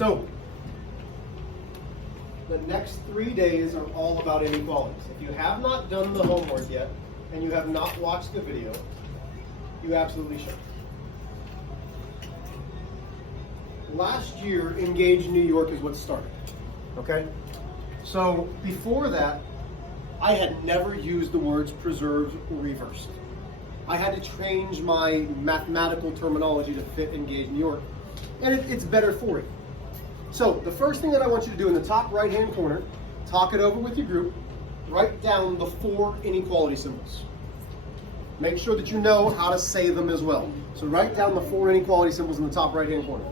So, the next 3 days are all about inequalities. If you have not done the homework yet, and you have not watched the video, you absolutely should. Last year, Engage New York is what started, okay? So before that, I had never used the words preserved or reversed. I had to change my mathematical terminology to fit Engage New York, and it's better for it. So the first thing that I want you to do in the top right-hand corner, talk it over with your group, write down the 4 inequality symbols. Make sure that you know how to say them as well. So write down the 4 inequality symbols in the top right-hand corner.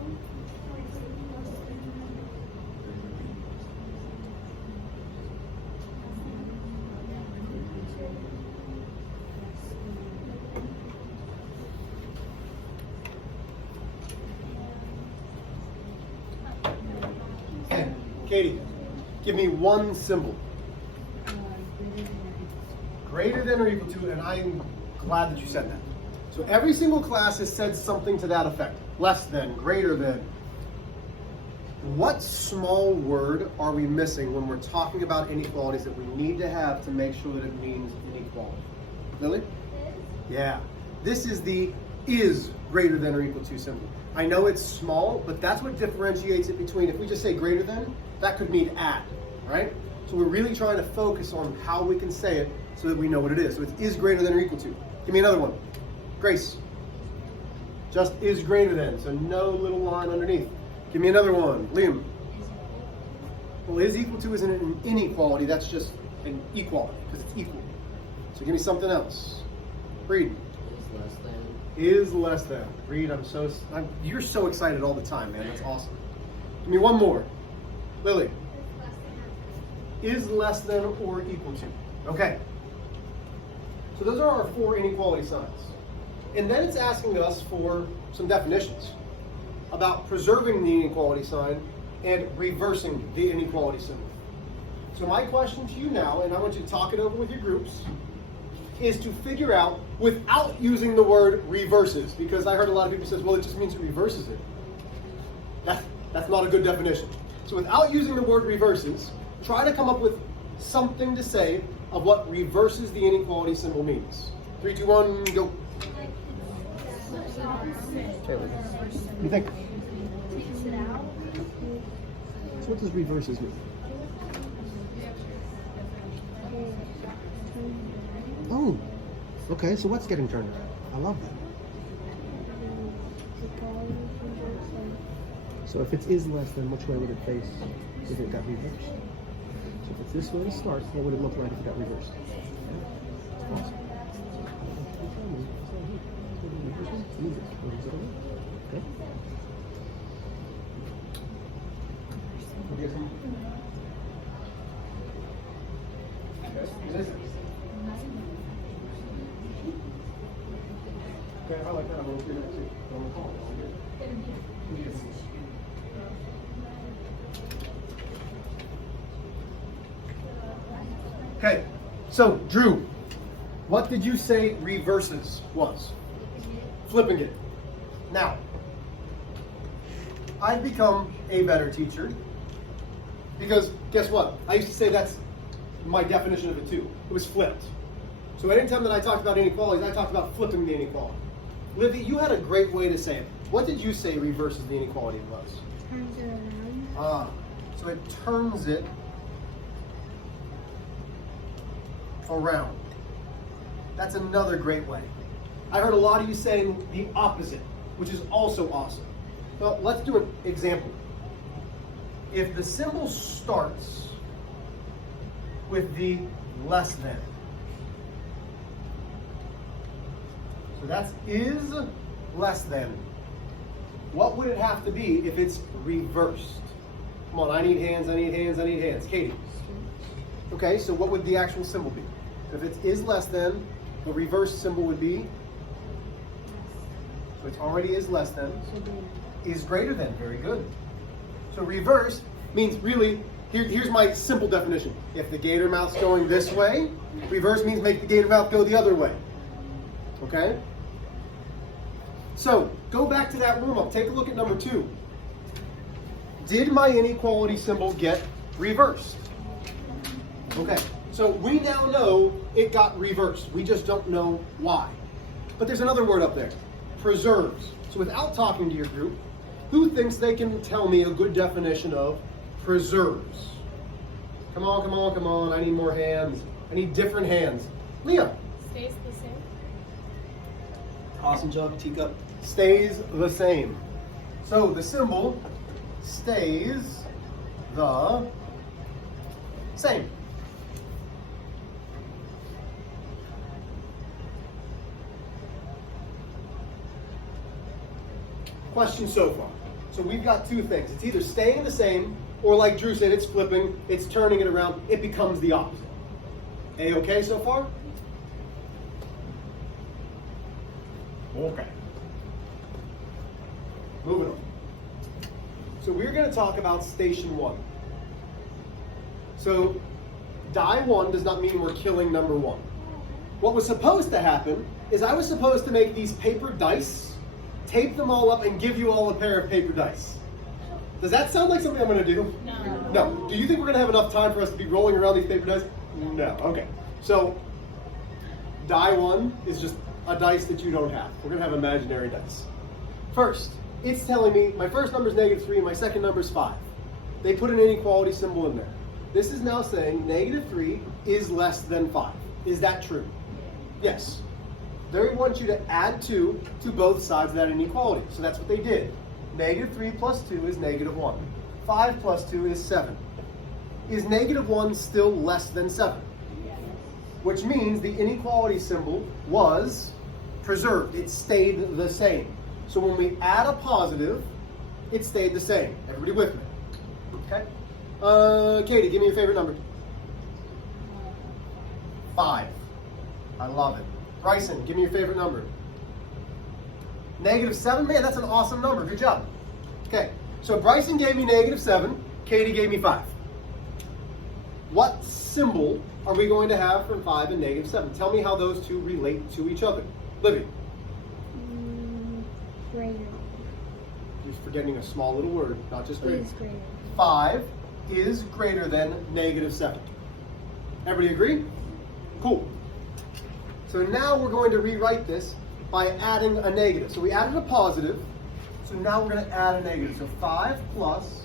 Katie, give me one symbol. Greater than or equal to, and I'm glad that you said that. So every single class has said something to that effect. Less than, greater than. What small word are we missing when we're talking about inequalities that we need to have to make sure that it means inequality? Lily? Yeah. This is the is greater than or equal to symbol. I know it's small, but that's what differentiates it between, if we just say greater than, that could mean add, right? So we're really trying to focus on how we can say it so that we know what it is. So it is greater than or equal to. Give me another one. Grace. Just is greater than, so no little line underneath. Give me another one. Liam. Well, is equal to isn't an inequality, that's just an equality, because it's equal. So give me something else. Read. Is less than. Is less than. Read, you're so excited all the time, man. That's awesome. Give me one more. Lily. Is less than or equal to. Okay. So those are our 4 inequality signs. And then it's asking us for some definitions about preserving the inequality sign and reversing the inequality symbol. So my question to you now, and I want you to talk it over with your groups, is to figure out, without using the word reverses, because I heard a lot of people say, well, it just means it reverses it. That's not a good definition. So without using the word reverses, try to come up with something to say of what reverses the inequality symbol means. 3, 2, 1, go. What do you think? So what does reverses mean? Oh, okay, so what's getting turned? I love that. So if it is less than, which way would it face if it got reversed? So if it's this way to start, what would it look like if it got reversed? Awesome. Okay. Okay, I like that. I'm going to do that too. I'm going to call it. Okay, so Drew, what did you say reverses was? Flipping it. Now, I've become a better teacher because guess what? I used to say that's my definition of it too. It was flipped. So anytime that I talked about inequalities, I talked about flipping the inequality. Livy, you had a great way to say it. What did you say reverses the inequality was? Turns it around. So it turns it around. That's another great way. I heard a lot of you saying the opposite, which is also awesome. Well, let's do an example. If the symbol starts with the less than, so that's is less than, what would it have to be if it's reversed? Come on, I need hands, I need hands, I need hands. Katie. Okay, so what would the actual symbol be? If it is less than, the reverse symbol would be, so it already is less than, is greater than, very good. So reverse means really, here's my simple definition. If the gator mouth's going this way, reverse means make the gator mouth go the other way. Okay? So, go back to that warm-up. Take a look at number 2. Did my inequality symbol get reversed? Okay, so we now know it got reversed. We just don't know why. But there's another word up there, preserves. So without talking to your group, who thinks they can tell me a good definition of preserves? Come on, come on, come on. I need more hands. I need different hands. Leah. Stays the same. Awesome job, teacup. Stays the same. So the symbol stays the same. Question so far. So we've got two things. It's either staying the same, or like Drew said, it's flipping, it's turning it around, it becomes the opposite. A-okay so far? Okay. Moving on. So we're going to talk about station 1. So die 1 does not mean we're killing number 1. What was supposed to happen is I was supposed to make these paper dice, tape them all up, and give you all a pair of paper dice. Does that sound like something I'm going to do? No. No. Do you think we're going to have enough time for us to be rolling around these paper dice? No. Okay. So die 1 is just a dice that you don't have. We're going to have imaginary dice. First, it's telling me my first number is -3 and my second number is 5. They put an inequality symbol in there. This is now saying -3 is less than 5. Is that true? Yes. They want you to add 2 to both sides of that inequality. So that's what they did. -3 plus 2 is -1. 5 plus 2 is 7. Is -1 still less than 7? Which means the inequality symbol was preserved. It stayed the same. So when we add a positive, it stayed the same. Everybody with me? Okay. Katie, give me your favorite number. 5. I love it. Bryson, give me your favorite number. -7. Man, that's an awesome number. Good job. Okay. So Bryson gave me -7. Katie gave me 5. What symbol are we going to have from 5 and -7? Tell me how those two relate to each other. Livy. Greater. You're forgetting a small little word, not just greater. Is greater. 5 is greater than -7. Everybody agree? Cool. So now we're going to rewrite this by adding a negative. So we added a positive, so now we're going to add a negative. So 5 plus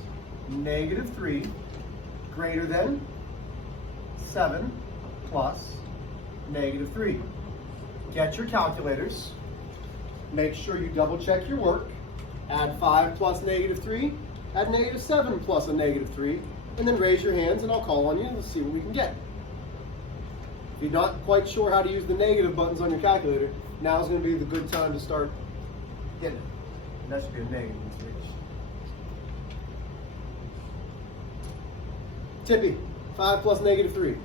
-3 greater than 7 plus -3. Get your calculators. Make sure you double check your work. Add 5 plus -3. Add -7 plus a -3. And then raise your hands and I'll call on you and let's see what we can get. If you're not quite sure how to use the negative buttons on your calculator, now's going to be the good time to start getting it. And that should be a negative. Tippy, 5 plus -3.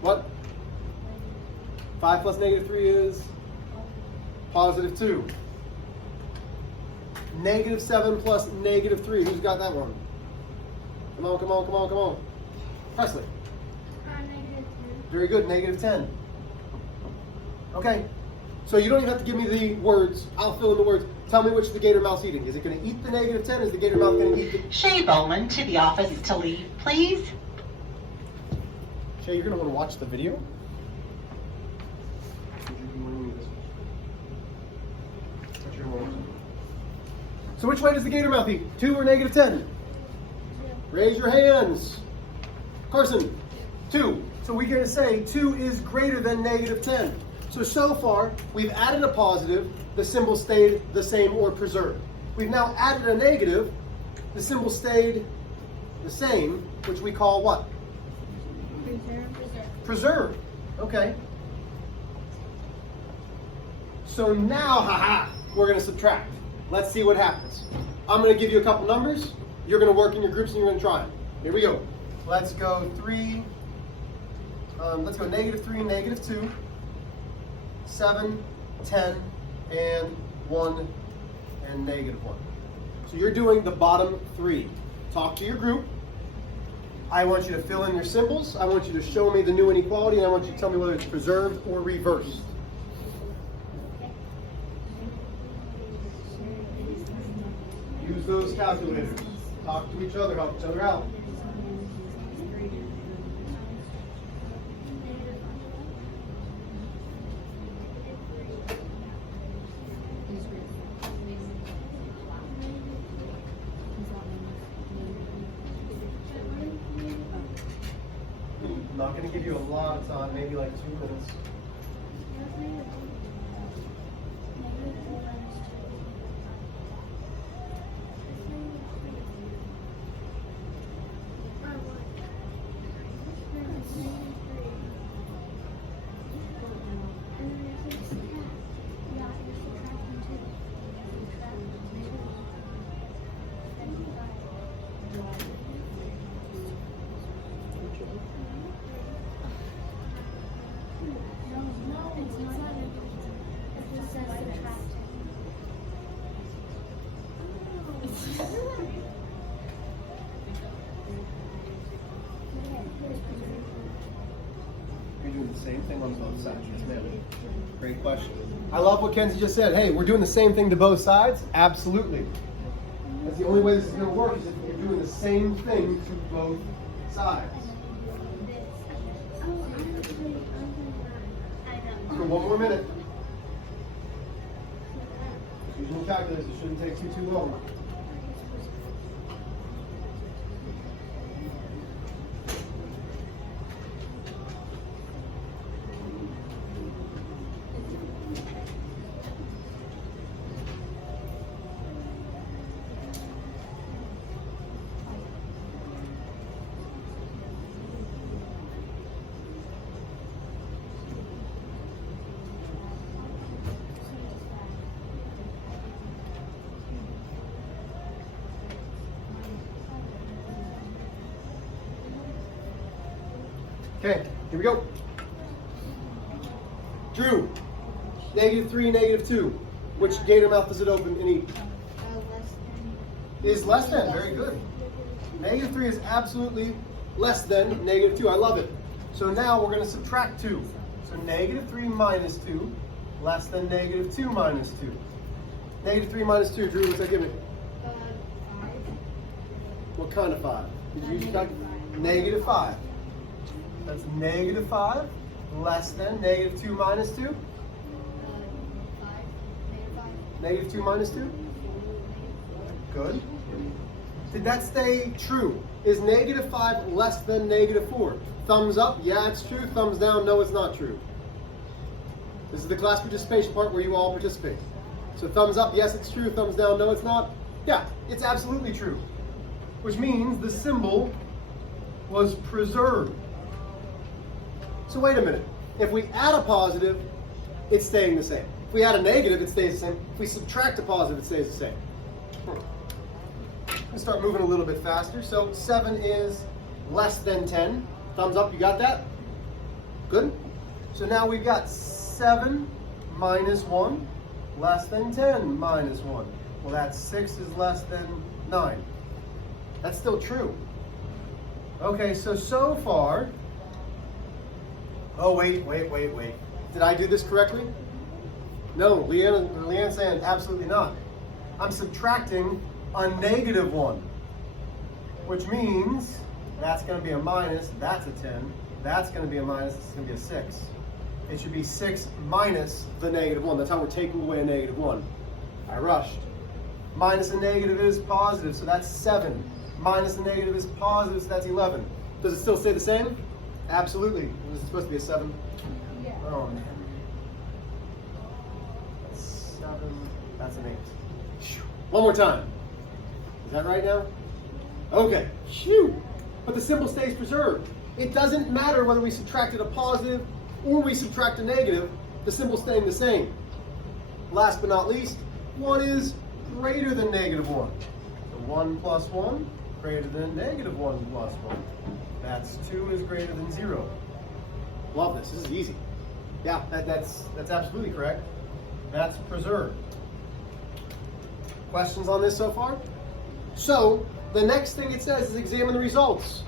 What? 5 plus -3 is +2. -7 plus -3. Who's got that one? Come on, come on, come on, come on. Presley. -10. Very good, -10. Okay, so you don't even have to give me the words. I'll fill in the words. Tell me which the gator mouth's eating. Is it going to eat the -10? Is the gator mouth going to eat the... Shay Bowman to the office to leave, please. Shay, you're going to want to watch the video. So which way does the gator mouth eat? 2 or -10? Raise your hands. Carson, 2. So we're going to say 2 is greater than -10. So far, we've added a positive, the symbol stayed the same or preserved. We've now added a negative, the symbol stayed the same, which we call what? Preserved. Okay. So now, we're going to subtract. Let's see what happens. I'm going to give you a couple numbers. You're going to work in your groups and you're going to try them. Here we go. Let's go 3. Let's go -3, -2, 7, 10, and 1, and -1. So you're doing the bottom 3. Talk to your group. I want you to fill in your symbols. I want you to show me the new inequality, and I want you to tell me whether it's preserved or reversed. Use those calculators. Talk to each other, help each other out. I'm not going to give you a lot of time, maybe like 2 minutes. You're doing the same thing on both sides. Yes, ma'am. Great question. I love what Kenzie just said. Hey, we're doing the same thing to both sides? Absolutely. That's the only way this is going to work is if you're doing the same thing to both sides. So 1 more minute. Using the calculators, it shouldn't take too long. Okay, here we go. Drew, -3, -2. Which gator mouth does it open and eat? Is less than, very good. -3 is absolutely less than -2. I love it. So now we're going to subtract 2. So -3 minus 2, less than -2 minus 2. -3 minus 2, Drew, what's that give me? 5. What kind of 5? Did you use your calculator? -5. That's -5 less than -2 minus 2. 5. -2 minus 2. Good. Did that stay true? Is -5 less than -4? Thumbs up, yeah, it's true. Thumbs down, no, it's not true. This is the class participation part where you all participate. So thumbs up, yes, it's true. Thumbs down, no, it's not. Yeah, it's absolutely true. Which means the symbol was preserved. So wait a minute. If we add a positive, it's staying the same. If we add a negative, it stays the same. If we subtract a positive, it stays the same. Let's start moving a little bit faster. So 7 is less than 10. Thumbs up, you got that? Good. So now we've got 7 minus 1, less than 10 minus 1. Well, that's 6 is less than 9. That's still true. Okay, so far, oh, wait. Did I do this correctly? No, Leanne's saying absolutely not. I'm subtracting a -1, which means that's going to be a minus, that's a 10, that's going to be a minus, this is going to be a 6. It should be 6 minus the -1. That's how we're taking away a -1. I rushed. Minus a negative is positive, so that's 7. Minus a negative is positive, so that's 11. Does it still stay the same? Absolutely. Was it supposed to be a 7? Yeah. Oh, man. That's 7. That's an 8. Phew. One more time. Is that right now? Okay. Phew. But the symbol stays preserved. It doesn't matter whether we subtracted a positive or we subtract a negative, the symbol's staying the same. Last but not least, 1 is greater than -1. So 1 plus 1 greater than -1 plus 1. That's 2 is greater than 0. Love this. This is easy. Yeah, that's absolutely correct. That's preserved. Questions on this so far? So the next thing it says is examine the results.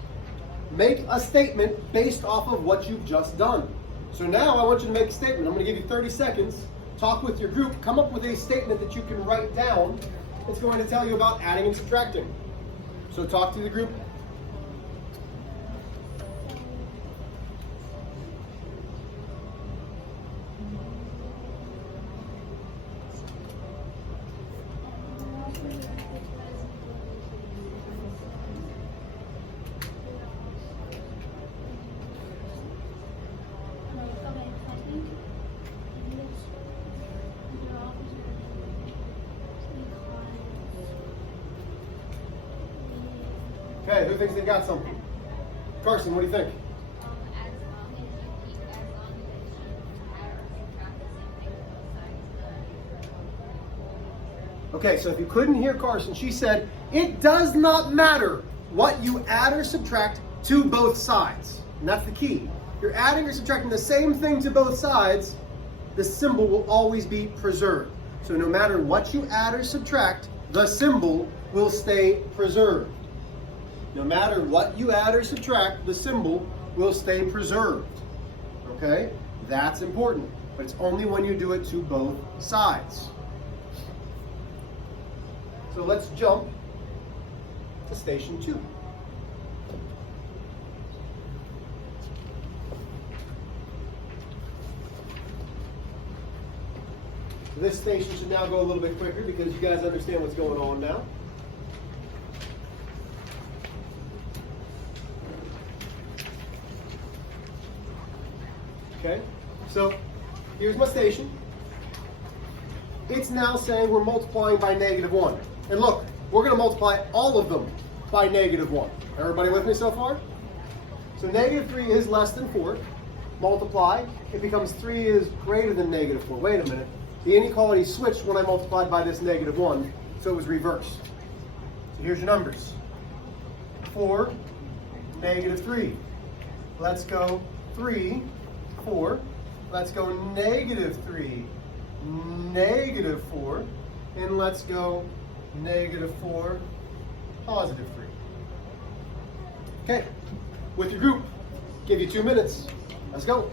Make a statement based off of what you've just done. So now I want you to make a statement. I'm going to give you 30 seconds. Talk with your group. Come up with a statement that you can write down it's going to tell you about adding and subtracting. So talk to the group. Okay, who thinks they got something? Carson, what do you think? Okay, so if you couldn't hear Carson, she said, it does not matter what you add or subtract to both sides. And that's the key. You're adding or subtracting the same thing to both sides, the symbol will always be preserved. So no matter what you add or subtract, the symbol will stay preserved. No matter what you add or subtract, the symbol will stay preserved. Okay? That's important. But it's only when you do it to both sides. So let's jump to station 2. This station should now go a little bit quicker because you guys understand what's going on now. Okay, so here's my station. It's now saying we're multiplying by -1. And look, we're going to multiply all of them by -1. Everybody with me so far? So -3 is less than 4. Multiply, it becomes 3 is greater than -4. Wait a minute. The inequality switched when I multiplied by this -1, so it was reversed. So here's your numbers. 4, -3. Let's go 3, 4. Let's go -3, -4. And let's go -4, +3. Okay, with your group, give you 2 minutes. Let's go.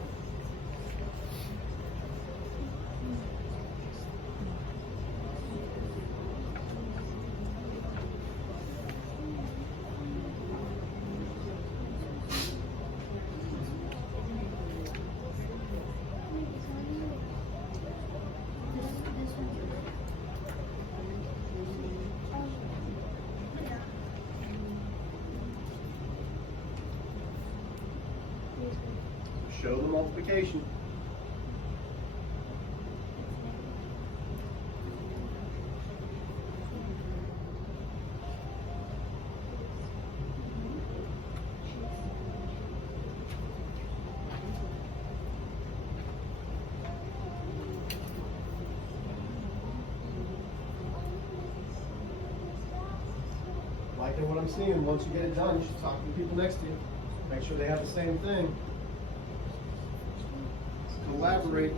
Show the multiplication. Liking what I'm seeing. Once you get it done, you should talk to the people next to you. Make sure they have the same thing. Collaborate.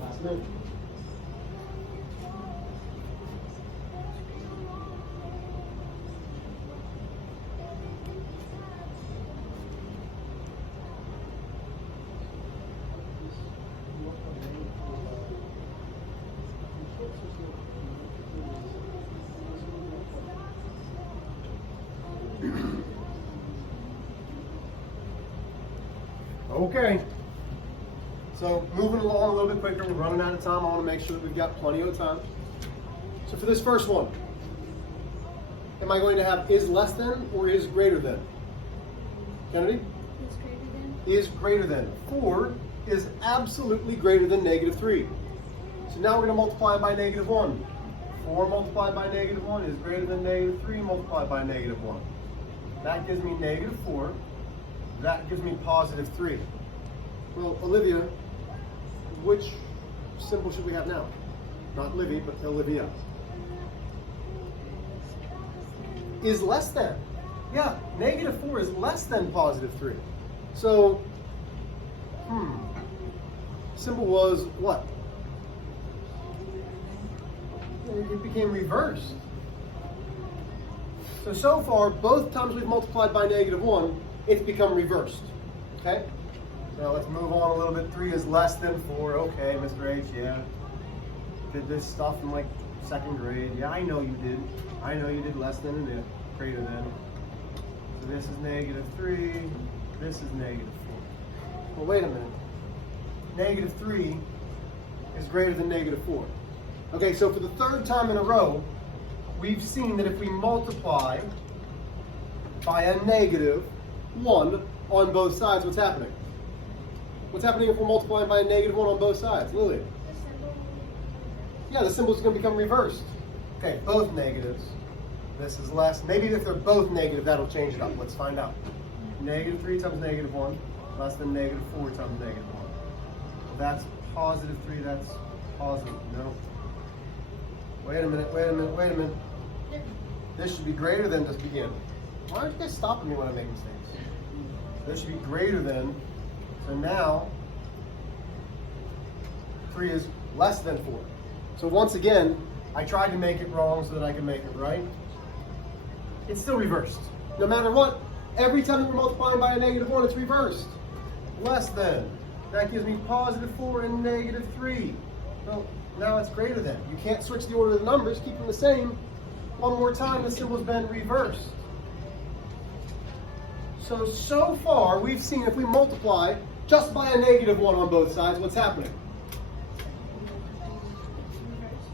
Last minute. Okay. So moving along a little bit quicker, we're running out of time. I want to make sure that we've got plenty of time. So for this first one, am I going to have is less than or is greater than? Kennedy? Is greater than. Is greater than. 4 is absolutely greater than -3. So now we're going to multiply by -1. 4 multiplied by -1 is greater than -3 multiplied by -1. That gives me -4. That gives me +3. Well, Olivia, which symbol should we have now? not Livy, but Olivia, is less than. Yeah, negative 4 is less than positive 3. So, symbol was what? It became reversed. So far, both times we've multiplied by negative 1, it's become reversed. Okay? So let's move on a little bit. 3 is less than 4. Okay, Mr. H, yeah. Did this stuff in like 2nd grade. Yeah, I know you did. I know you did less than and if, greater than. So this is negative 3. This is negative 4. Well, wait a minute. Negative 3 is greater than negative 4. Okay, so for the 3rd time in a row, we've seen that if we multiply by a negative 1 on both sides, what's happening? What's happening if we're multiplying by a negative 1 on both sides? Lily? Yeah, the symbol's going to become reversed. Okay, both negatives. This is less. Maybe if they're both negative, that'll change it up. Let's find out. Negative 3 times negative 1, less than negative 4 times negative 1. Well, that's positive 3, that's positive. No. Wait a minute. This should be greater than just begin. Why aren't you guys stopping me when I make mistakes? This should be greater than. So now, 3 is less than 4. So once again, I tried to make it wrong so that I can make it right. It's still reversed. No matter what, every time we're multiplying by a negative 1, it's reversed. Less than. That gives me positive 4 and negative 3. Well, now it's greater than. You can't switch the order of the numbers, keep them the same. One more time, the symbol's been reversed. So far, we've seen if we multiply just by a negative 1 on both sides, what's happening?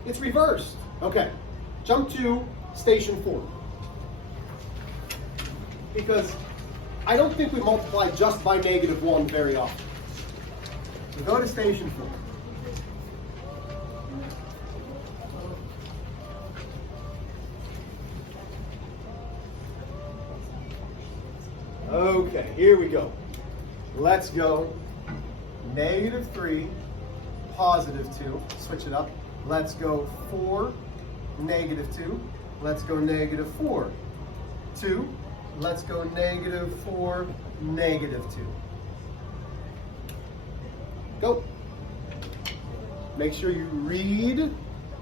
It's reversed. Okay, jump to station 4. Because I don't think we multiply just by negative 1 very often. So go to station 4. Okay, here we go. Let's go negative 3, positive 2. Switch it up. Let's go 4, negative 2. Let's go negative 4, 2. Let's go negative 4, negative 2. Go. Make sure you read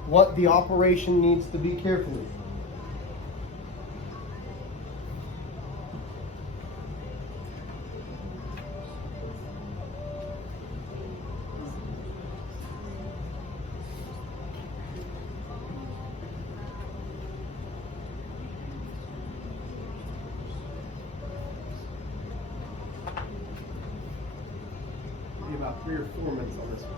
what the operation needs to be carefully. About 3 or 4 minutes on this one.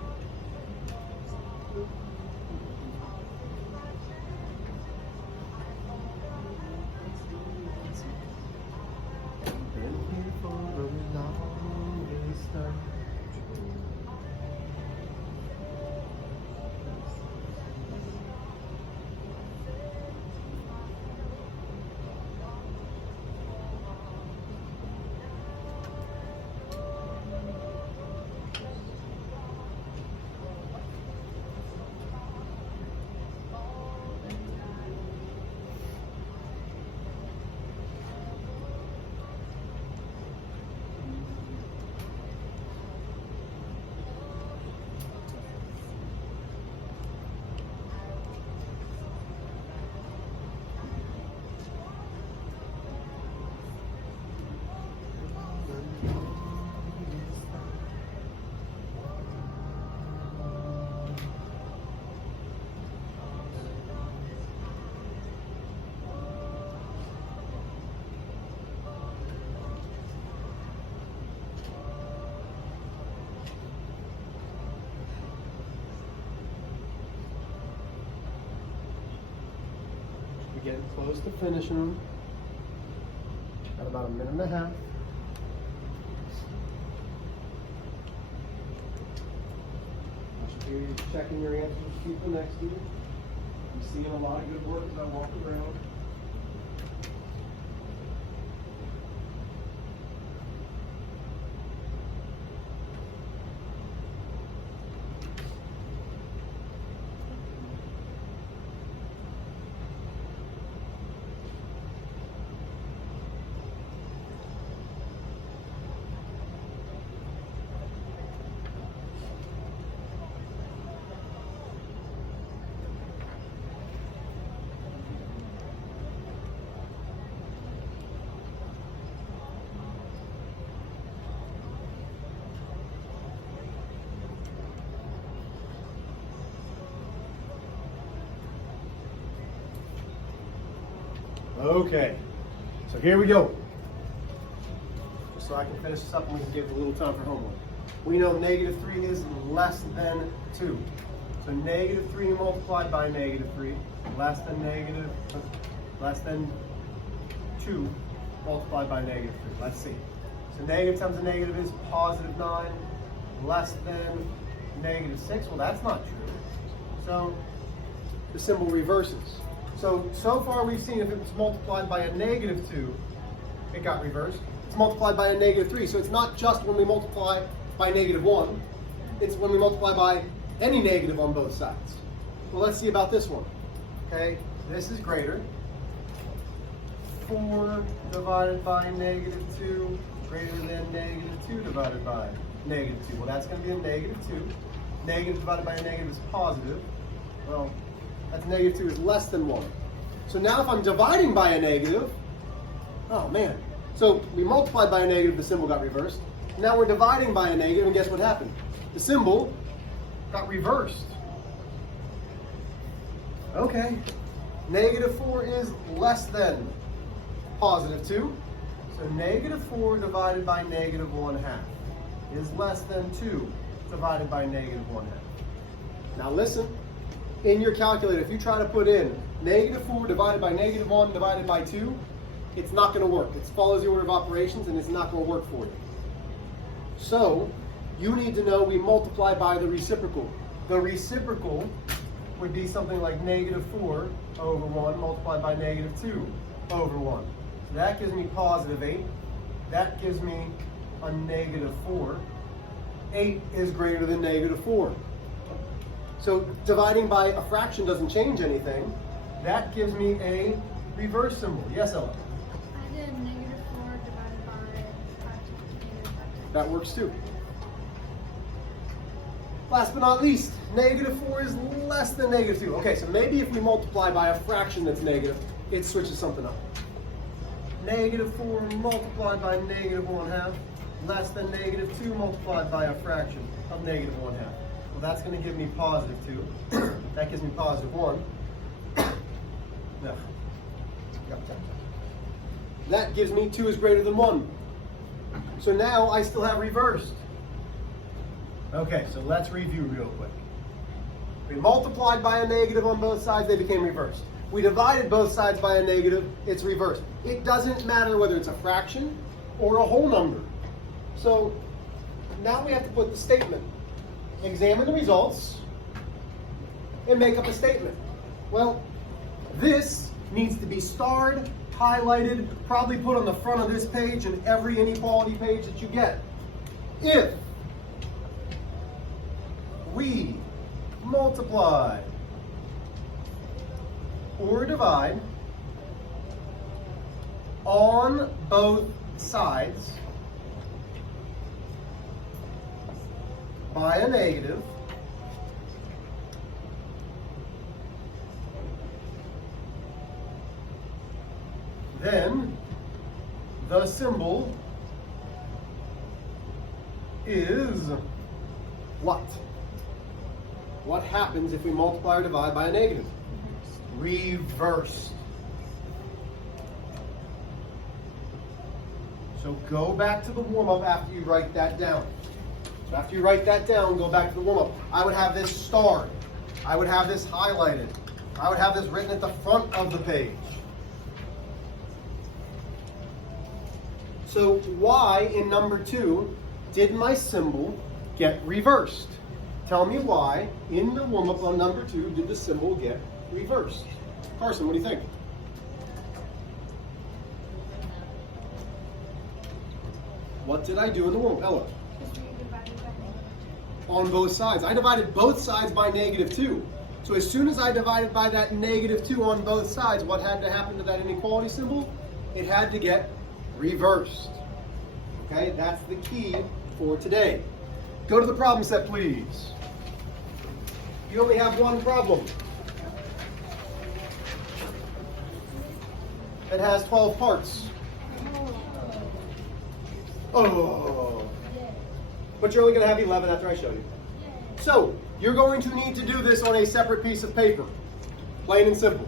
Been here for the longest time. We're getting close to finishing. Got about a minute and a half. I should hear you checking your answers with people next to you. I'm seeing a lot of good work as I walk around. Okay, so here we go. Just so I can finish this up and we can give a little time for homework. We know -3 is less than 2. So -3 multiplied by -3, less than 2 multiplied by -3. Let's see. So negative times a negative is +9, less than -6. Well, that's not true. So the symbol reverses. So far we've seen if it was multiplied by a -2, it got reversed. It's multiplied by a -3. So it's not just when we multiply by -1, it's when we multiply by any negative on both sides. Well, let's see about this one. Okay, this is greater. 4 divided by -2 greater than -2 divided by -2. Well, that's going to be a -2. Negative divided by a negative is positive. Well, that's -2 is less than 1. So now if I'm dividing by a negative, oh man. So we multiplied by a negative, the symbol got reversed. Now we're dividing by a negative, and guess what happened? The symbol got reversed. Okay, -4 is less than +2. So -4 divided by -1/2 is less than 2 divided by -1/2. Now listen, in your calculator, if you try to put in -4 divided by -1 divided by 2, it's not going to work. It follows the order of operations and it's not going to work for you. So you need to know we multiply by the reciprocal. The reciprocal would be something like -4 over 1 multiplied by -2 over 1. So that gives me +8. That gives me a -4. 8 is greater than -4. So dividing by a fraction doesn't change anything. That gives me a reverse symbol. Yes, Ella? I did -4 divided by 5 times -5. That works too. Last but not least, -4 is less than -2. Okay, so maybe if we multiply by a fraction that's negative, it switches something up. -4 multiplied by -1/2, less than -2 multiplied by a fraction of -1/2. Well, that's going to give me +2. That gives me +1. No. That gives me 2 is greater than 1. So now I still have reversed. Okay, so let's review real quick. We multiplied by a negative on both sides, they became reversed. We divided both sides by a negative, it's reversed. It doesn't matter whether it's a fraction or a whole number. So now we have to put the statement. Examine the results and make up a statement. Well, this needs to be starred, highlighted, probably put on the front of this page and every inequality page that you get. If we multiply or divide on both sides by a negative, then the symbol is what? What happens if we multiply or divide by a negative? Reversed. So go back to the warm-up after you write that down. So after you write that down, go back to the warm-up. I would have this starred. I would have this highlighted. I would have this written at the front of the page. So why in number 2 did my symbol get reversed? Tell me why in the warm-up on number 2 did the symbol get reversed? Carson, what do you think? What did I do in the warm-up? Ella? Because we divided by -2. On both sides. I divided both sides by -2. So as soon as I divided by that -2 on both sides, what had to happen to that inequality symbol? It had to get reversed. Okay, that's the key for today. Go to the problem set, please. You only have one problem. It has 12 parts. Oh. But you're only going to have 11 after I show you. So, you're going to need to do this on a separate piece of paper. Plain and simple.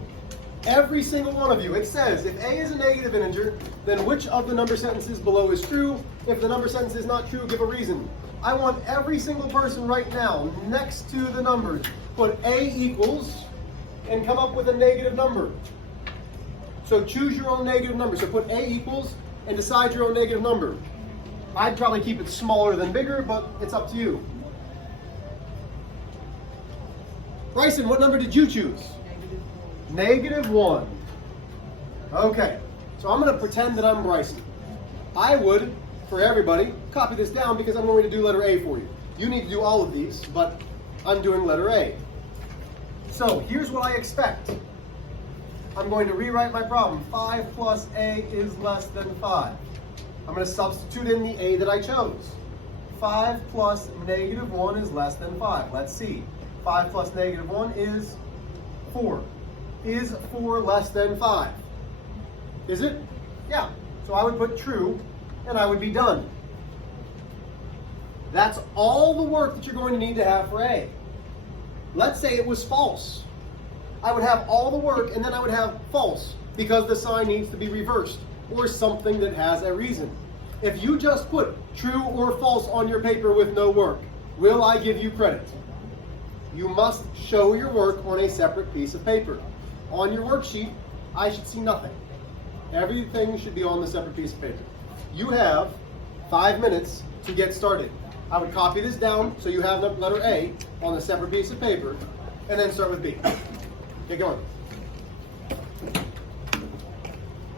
Every single one of you. It says if A is a negative integer, then which of the number sentences below is true? If the number sentence is not true, give a reason. I want every single person right now next to the numbers, put A equals and come up with a negative number. So choose your own negative number. So put A equals and decide your own negative number. I'd probably keep it smaller than bigger, but it's up to you. Bryson, what number did you choose? -1. Okay, so I'm going to pretend that I'm Bryson. I would, for everybody, copy this down because I'm going to do letter A for you. You need to do all of these, but I'm doing letter A. So here's what I expect. I'm going to rewrite my problem. 5 plus A is less than 5. I'm going to substitute in the A that I chose. 5 plus -1 is less than 5. Let's see. 5 plus -1 is 4. Is 4 less than 5? Is it? Yeah. So I would put true, and I would be done. That's all the work that you're going to need to have for A. Let's say it was false. I would have all the work, and then I would have false, because the sign needs to be reversed, or something that has a reason. If you just put true or false on your paper with no work, will I give you credit? You must show your work on a separate piece of paper. On your worksheet, I should see nothing. Everything should be on the separate piece of paper. You have 5 minutes to get started. I would copy this down so you have the letter A on a separate piece of paper, and then start with B. Get going.